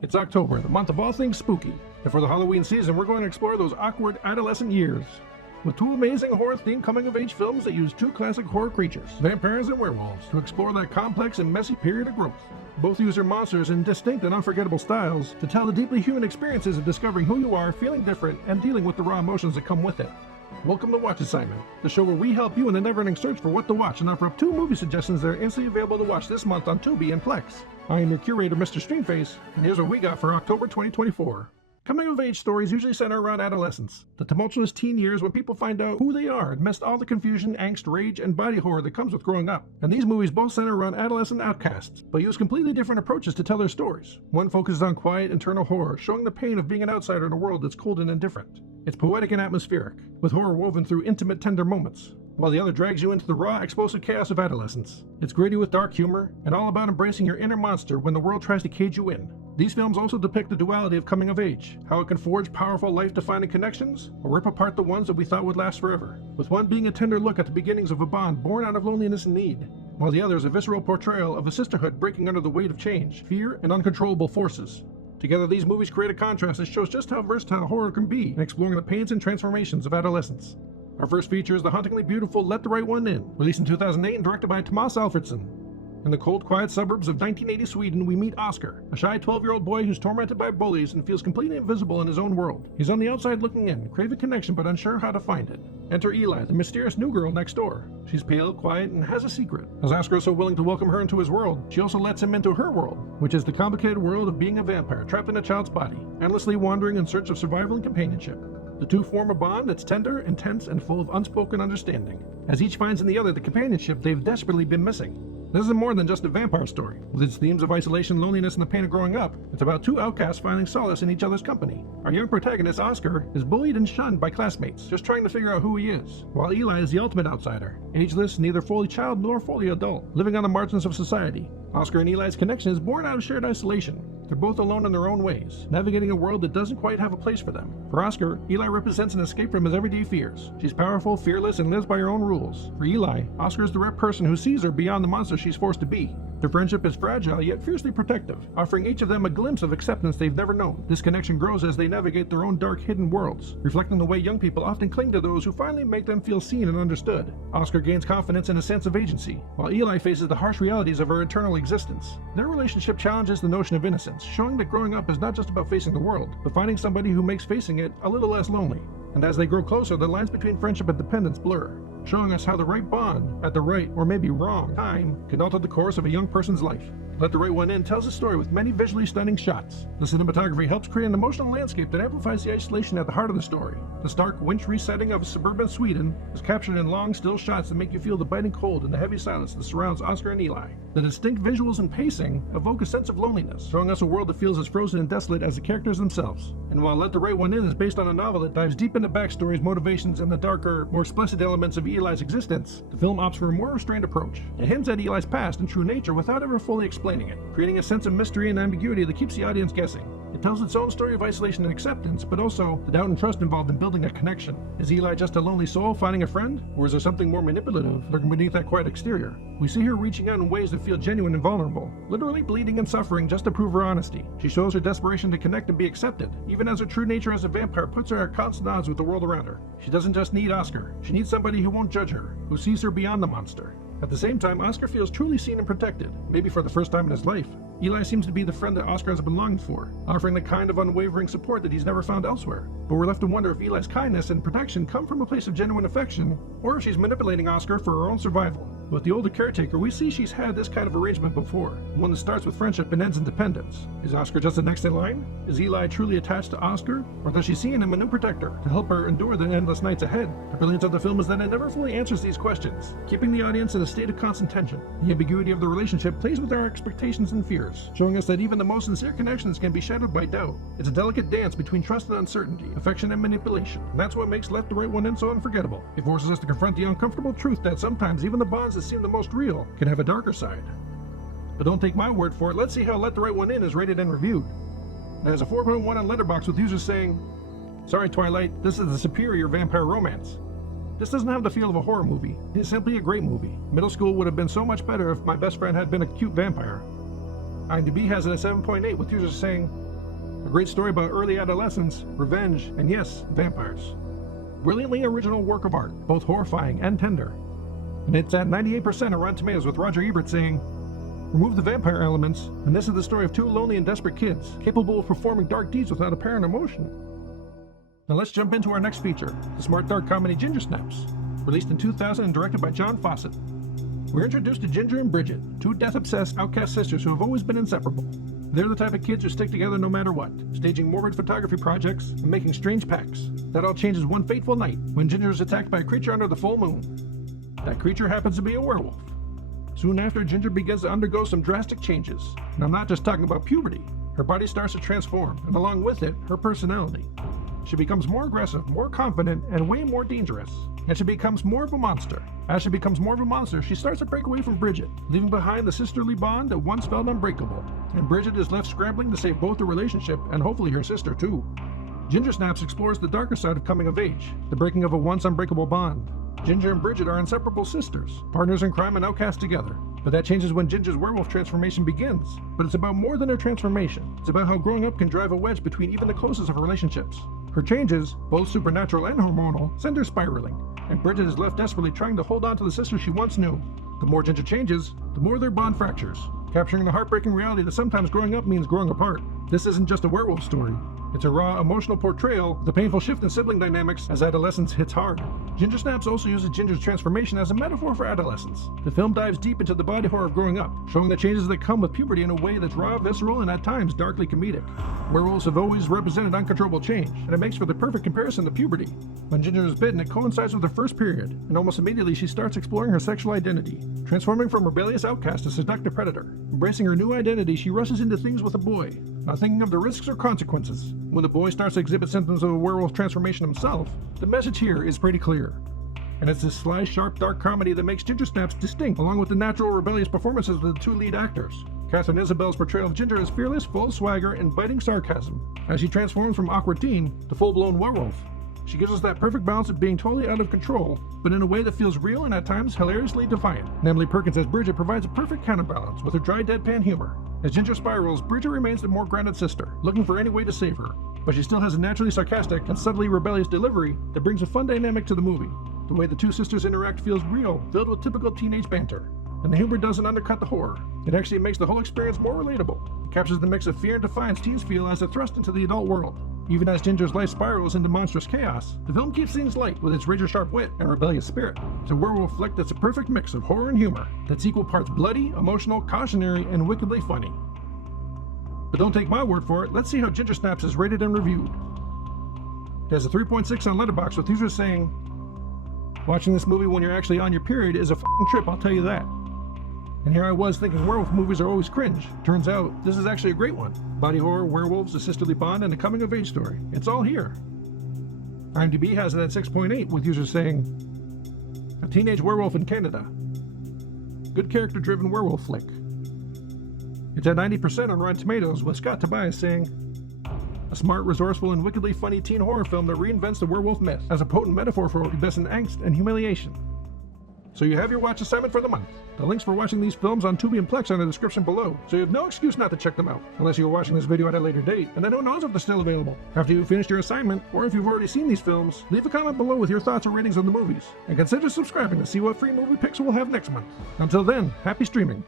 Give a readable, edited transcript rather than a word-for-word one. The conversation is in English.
It's October, the month of all things spooky, and for the Halloween season, we're going to explore those awkward adolescent years with two amazing horror-themed coming-of-age films that use two classic horror creatures, vampires and werewolves, to explore that complex and messy period of growth. Both use their monsters in distinct and unforgettable styles to tell the deeply human experiences of discovering who you are, feeling different, and dealing with the raw emotions that come with it. Welcome to Watch Assignment, the show where we help you in the never-ending search for what to watch and offer up 2 movie suggestions that are instantly available to watch this month on Tubi and Plex. I am your curator, Mr. Streamface, and here's what we got for October 2024. Coming-of-age stories usually center around adolescence, the tumultuous teen years when people find out who they are amidst all the confusion, angst, rage, and body horror that comes with growing up. And these movies both center around adolescent outcasts, but use completely different approaches to tell their stories. One focuses on quiet, internal horror, showing the pain of being an outsider in a world that's cold and indifferent. It's poetic and atmospheric, with horror woven through intimate, tender moments, while the other drags you into the raw, explosive chaos of adolescence. It's gritty with dark humor, and all about embracing your inner monster when the world tries to cage you in. These films also depict the duality of coming of age, how it can forge powerful life-defining connections, or rip apart the ones that we thought would last forever, with one being a tender look at the beginnings of a bond born out of loneliness and need, while the other is a visceral portrayal of a sisterhood breaking under the weight of change, fear, and uncontrollable forces. Together, these movies create a contrast that shows just how versatile horror can be in exploring the pains and transformations of adolescence. Our first feature is the hauntingly beautiful Let the Right One In, released in 2008 and directed by Tomas Alfredson. In the cold, quiet suburbs of 1980 Sweden, we meet Oscar, a shy 12-year-old boy who's tormented by bullies and feels completely invisible in his own world. He's on the outside looking in, craving connection but unsure how to find it. Enter Eli, the mysterious new girl next door. She's pale, quiet, and has a secret. As Oscar is so willing to welcome her into his world, she also lets him into her world, which is the complicated world of being a vampire trapped in a child's body, endlessly wandering in search of survival and companionship. The two form a bond that's tender, intense, and full of unspoken understanding, as each finds in the other the companionship they've desperately been missing. This is more than just a vampire story. With its themes of isolation, loneliness, and the pain of growing up, it's about two outcasts finding solace in each other's company. Our young protagonist, Oscar, is bullied and shunned by classmates, just trying to figure out who he is, while Eli is the ultimate outsider, ageless, neither fully child nor fully adult, living on the margins of society. Oscar and Eli's connection is born out of shared isolation. They're both alone in their own ways, navigating a world that doesn't quite have a place for them. For Oscar, Eli represents an escape from his everyday fears. She's powerful, fearless, and lives by her own rules. For Eli, Oscar is the rare person who sees her beyond the monster she's forced to be. Their friendship is fragile yet fiercely protective, offering each of them a glimpse of acceptance they've never known. This connection grows as they navigate their own dark, hidden worlds, reflecting the way young people often cling to those who finally make them feel seen and understood. Oscar gains confidence and a sense of agency, while Eli faces the harsh realities of her eternal existence. Their relationship challenges the notion of innocence, showing that growing up is not just about facing the world, but finding somebody who makes facing it a little less lonely. And as they grow closer, the lines between friendship and dependence blur, showing us how the right bond, at the right or maybe wrong time, can alter the course of a young person's life. Let the Right One In tells a story with many visually stunning shots. The cinematography helps create an emotional landscape that amplifies the isolation at the heart of the story. The stark, wintry setting of suburban Sweden is captured in long, still shots that make you feel the biting cold and the heavy silence that surrounds Oscar and Eli. The distinct visuals and pacing evoke a sense of loneliness, showing us a world that feels as frozen and desolate as the characters themselves. And while Let the Right One In is based on a novel that dives deep into backstories, motivations, and the darker, more explicit elements of Eli's existence, the film opts for a more restrained approach. It hints at Eli's past and true nature without ever fully explaining it, creating a sense of mystery and ambiguity that keeps the audience guessing. It tells its own story of isolation and acceptance, but also the doubt and trust involved in building a connection. Is Eli just a lonely soul finding a friend? Or is there something more manipulative lurking beneath that quiet exterior? We see her reaching out in ways that feel genuine and vulnerable, literally bleeding and suffering just to prove her honesty. She shows her desperation to connect and be accepted, even as her true nature as a vampire puts her at constant odds with the world around her. She doesn't just need Oscar, she needs somebody who won't judge her, who sees her beyond the monster. At the same time, Oscar feels truly seen and protected, maybe for the first time in his life. Eli seems to be the friend that Oscar has been longing for, offering the kind of unwavering support that he's never found elsewhere. But we're left to wonder if Eli's kindness and protection come from a place of genuine affection, or if she's manipulating Oscar for her own survival. With the older caretaker, we see she's had this kind of arrangement before, one that starts with friendship and ends in dependence. Is Oscar just the next in line? Is Eli truly attached to Oscar? Or does she see in him a new protector to help her endure the endless nights ahead? The brilliance of the film is that it never fully answers these questions, keeping the audience in a state of constant tension. The ambiguity of the relationship plays with our expectations and fears, showing us that even the most sincere connections can be shadowed by doubt. It's a delicate dance between trust and uncertainty, affection and manipulation, and that's what makes Let the Right One In so unforgettable. It forces us to confront the uncomfortable truth that sometimes even the bonds that seem the most real can have a darker side. But don't take my word for it, let's see how Let the Right One In is rated and reviewed. It has a 4.1 on Letterboxd, with users saying, "Sorry Twilight, this is the superior vampire romance. This doesn't have the feel of a horror movie. It is simply a great movie. Middle school would have been so much better if my best friend had been a cute vampire." IMDb has it at 7.8, with users saying, A great story about early adolescence, revenge, and yes, vampires. Brilliantly original work of art, both horrifying and tender. And it's at 98% on Rotten Tomatoes, with Roger Ebert saying, "Remove the vampire elements, and this is the story of two lonely and desperate kids, capable of performing dark deeds without apparent emotion." Now let's jump into our next feature, the smart dark comedy Ginger Snaps, released in 2000 and directed by John Fawcett. We're introduced to Ginger and Bridget, two death-obsessed outcast sisters who have always been inseparable. They're the type of kids who stick together no matter what, staging morbid photography projects and making strange pacts. That all changes one fateful night when Ginger is attacked by a creature under the full moon. That creature happens to be a werewolf. Soon after, Ginger begins to undergo some drastic changes. And I'm not just talking about puberty. Her body starts to transform, and along with it, her personality. She becomes more aggressive, more confident, and way more dangerous. And she becomes more of a monster. As she becomes more of a monster, she starts to break away from Bridget, leaving behind the sisterly bond that once felt unbreakable. And Bridget is left scrambling to save both the relationship and hopefully her sister too. Ginger Snaps explores the darker side of coming of age, the breaking of a once unbreakable bond. Ginger and Bridget are inseparable sisters, partners in crime and outcast together. But that changes when Ginger's werewolf transformation begins. But it's about more than her transformation. It's about how growing up can drive a wedge between even the closest of relationships. Her changes, both supernatural and hormonal, send her spiraling, and Bridget is left desperately trying to hold on to the sister she once knew. The more Ginger changes, the more their bond fractures, capturing the heartbreaking reality that sometimes growing up means growing apart. This isn't just a werewolf story. It's a raw, emotional portrayal of the painful shift in sibling dynamics as adolescence hits hard. Ginger Snaps also uses Ginger's transformation as a metaphor for adolescence. The film dives deep into the body horror of growing up, showing the changes that come with puberty in a way that's raw, visceral, and at times darkly comedic. Werewolves have always represented uncontrollable change, and it makes for the perfect comparison to puberty. When Ginger is bitten, it coincides with her first period, and almost immediately she starts exploring her sexual identity. Transforming from rebellious outcast to seductive predator. Embracing her new identity, she rushes into things with a boy, not thinking of the risks or consequences. When the boy starts to exhibit symptoms of a werewolf transformation himself, the message here is pretty clear. And it's this sly, sharp, dark comedy that makes Ginger Snaps distinct, along with the natural, rebellious performances of the two lead actors. Catherine Isabel's portrayal of Ginger is fearless, full of swagger, and biting sarcasm, as she transforms from awkward teen to full-blown werewolf. She gives us that perfect balance of being totally out of control, but in a way that feels real and at times hilariously defiant. And Emily Perkins as Bridget provides a perfect counterbalance with her dry, deadpan humor. As Ginger spirals, Bridget remains the more grounded sister, looking for any way to save her. But she still has a naturally sarcastic and subtly rebellious delivery that brings a fun dynamic to the movie. The way the two sisters interact feels real, filled with typical teenage banter. And the humor doesn't undercut the horror. It actually makes the whole experience more relatable. It captures the mix of fear and defiance teens feel as they're thrust into the adult world. Even as Ginger's life spirals into monstrous chaos, the film keeps things light with its razor-sharp wit and rebellious spirit. It's a werewolf flick that's a perfect mix of horror and humor, that's equal parts bloody, emotional, cautionary, and wickedly funny. But don't take my word for it, let's see how Ginger Snaps is rated and reviewed. It has a 3.6 on Letterboxd, with users saying, "Watching this movie when you're actually on your period is a f***ing trip, I'll tell you that." And here I was thinking werewolf movies are always cringe. Turns out, this is actually a great one. Body horror, werewolves, a sisterly bond, and a coming-of-age story. It's all here. IMDb has it at 6.8, with users saying, "A teenage werewolf in Canada. Good character-driven werewolf flick." It's at 90% on Rotten Tomatoes, with Scott Tobias saying, "A smart, resourceful, and wickedly funny teen horror film that reinvents the werewolf myth as a potent metaphor for pubescent angst and humiliation." So you have your watch assignment for the month. The links for watching these films on Tubi and Plex are in the description below, so you have no excuse not to check them out, unless you are watching this video at a later date, and then who knows if they're still available. After you've finished your assignment, or if you've already seen these films, leave a comment below with your thoughts or ratings on the movies, and consider subscribing to see what free movie picks we'll have next month. Until then, happy streaming.